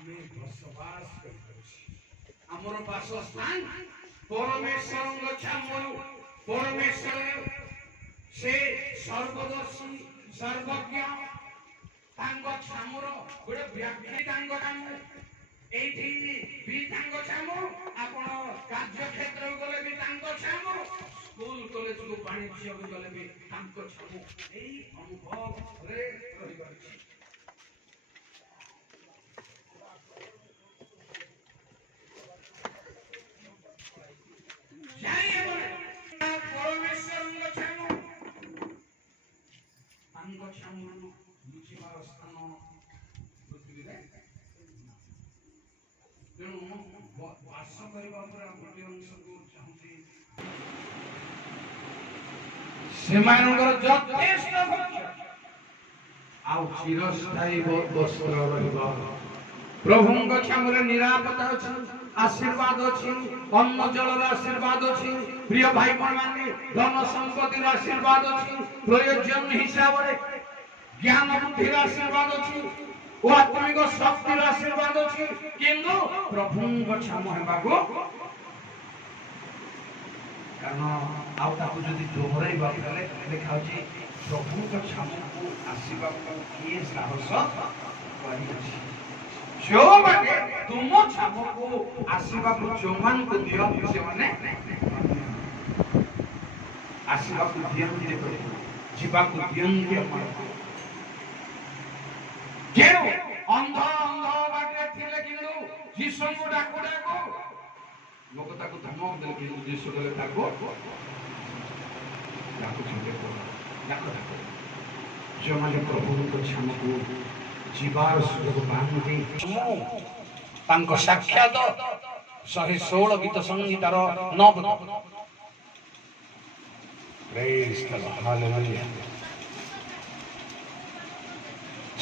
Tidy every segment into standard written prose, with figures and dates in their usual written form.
आमे बसवास करिछि हमर वासस्थान परमेश्वर छामरु परमेश्वर से सर्वदर्शी सर्वज्ञ तांग छामर गोटे व्याख्या तांग छाम एठी भी तांग छाम आपण कार्य क्षेत्र गले भी तांग छाम स्कूल कॉलेज को वाणिज्य को गले भी तांग छाम एई अनुभव रे रहि गछि यथेष्ट चिरस्थायी वस्त्र प्रभु निरापद अच्छी आशीर्वाद अच्छी अन्न जलर आशीर्वाद अच्छी प्रिय भाई माने धन संपत्ति आशीर्वाद अच्छी प्रयोजन हिसाब से ज्ञान बुद्धि आशीर्वाद अच्छी आत्मिक शक्ति आशीर्वाद अच्छी किंतु प्रभु छाम हेबाको कारण आउ जदि दोहराइबा देखा प्रभु छाम को आसवा किए साहस जो माने तुम छाम को आसवा जो मान को दियो से माने आसवा को दियंती जीवा को दियंती केरो अंध अंध बाटे थिले किनु यीशु को डाकू डाकू लोक ताको धमक देले किनु यीशु गले ताको डाकू छले को डाकू जो माने प्रभु को छाम को जीवार सुख पांति तांको साक्षात 116 गीत संगीतार 9 प्रेज द हालेलुया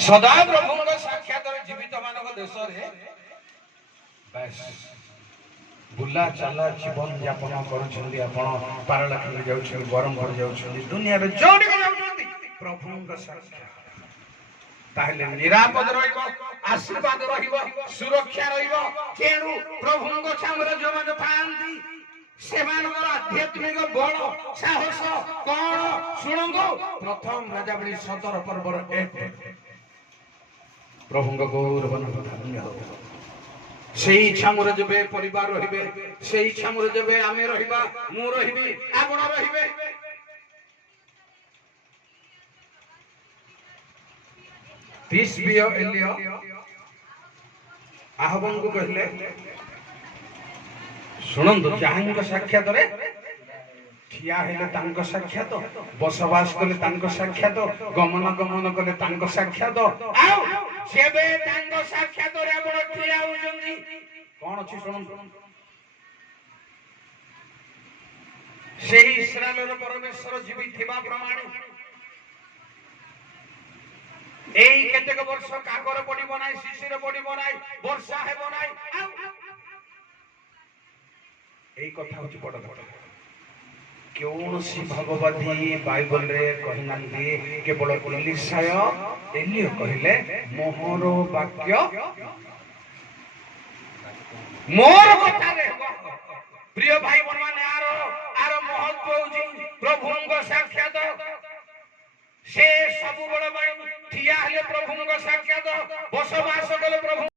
सदा प्रभु साक्षात जीवित मानव देश रे बस बुला चला जीवन यापन करूछन्ती आपण पारलाख जाउछन गरम भर जाउछन दुनिया रे जोडी जाउछन्ती प्रभु साक्षात ताहले निरापद रहिबो आशीर्वाद रहिबो सुरक्षा रहिबो केनु प्रभु छामरे जो मन पांती सेमानकर आध्यात्मिक बल साहस कोन सुनंगो प्रथम राजावली 17 पर्वर 1 प्रभु गौरवन धन्य हो से इच्छा मोर जबे परिवार रहिबे से इच्छा मोर जबे आमे रहिबा मु रहिबी आपण रहिबे पीस बियो एलियो आहबन को कहले सुनंदु जाहंग साक्षात रे ठिया हेले तांको साक्षात बसवास कले तांको साक्षात गमन गमन कले तांको साक्षात आउ सेबे तांको साक्षात रे आपण ठिया होजंदी कोन अछि सुनंदु सेही इस्राएलर परमेश्वर जीवित थिबा प्रमाण एई केतेक वर्ष कागर पडिबो नाइ शिशिर पडिबो नाइ वर्षा हेबो नाइ एई कथा होची बड बड कौनसी भगवती बाइबल रे कहिनांती केवल इलिशाय एलियो कहिले मोहर वाक्य मोर कथा रे प्रिय भाई माने आरो महत्व होची प्रभुंग साक्षात से सब बड़ ठिया हेले प्रभुंग साक्षात बसवास कले प्रभु